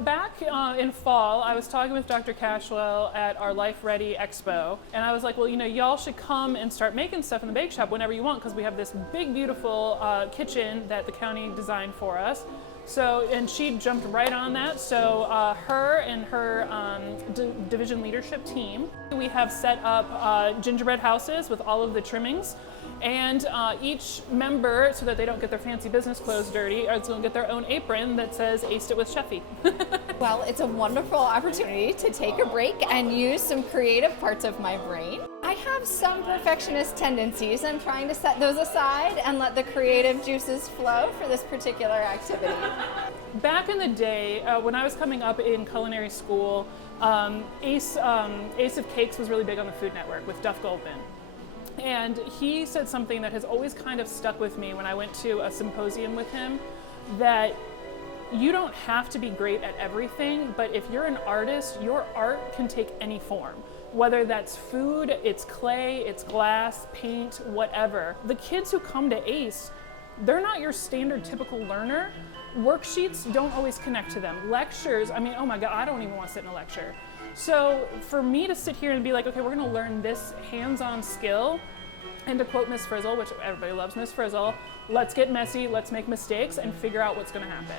back in fall, I was talking with Dr. Cashwell at our Life Ready Expo, and I was like, well, you know, y'all should come and start making stuff in the bake shop whenever you want, because we have this big, beautiful kitchen that the county designed for us. So, and she jumped right on that. So her and her division leadership team, we have set up gingerbread houses with all of the trimmings. And each member, so that they don't get their fancy business clothes dirty, is going to get their own apron that says "Aced it with Chefy." Well, it's a wonderful opportunity to take a break and use some creative parts of my brain. I have some perfectionist tendencies. I'm trying to set those aside and let the creative juices flow for this particular activity. Back in the day, when I was coming up in culinary school, Ace of Cakes was really big on the Food Network with Duff Goldman. And he said something that has always kind of stuck with me when I went to a symposium with him, that you don't have to be great at everything, but if you're an artist, your art can take any form. Whether that's food, it's clay, it's glass, paint, whatever. The kids who come to ACE, they're not your standard typical learner. Worksheets don't always connect to them. Lectures, I mean, oh my God, I don't even want to sit in a lecture. So for me to sit here and be like, okay, we're gonna learn this hands-on skill, and to quote Miss Frizzle, which everybody loves Miss Frizzle, let's get messy, let's make mistakes, and figure out what's gonna happen.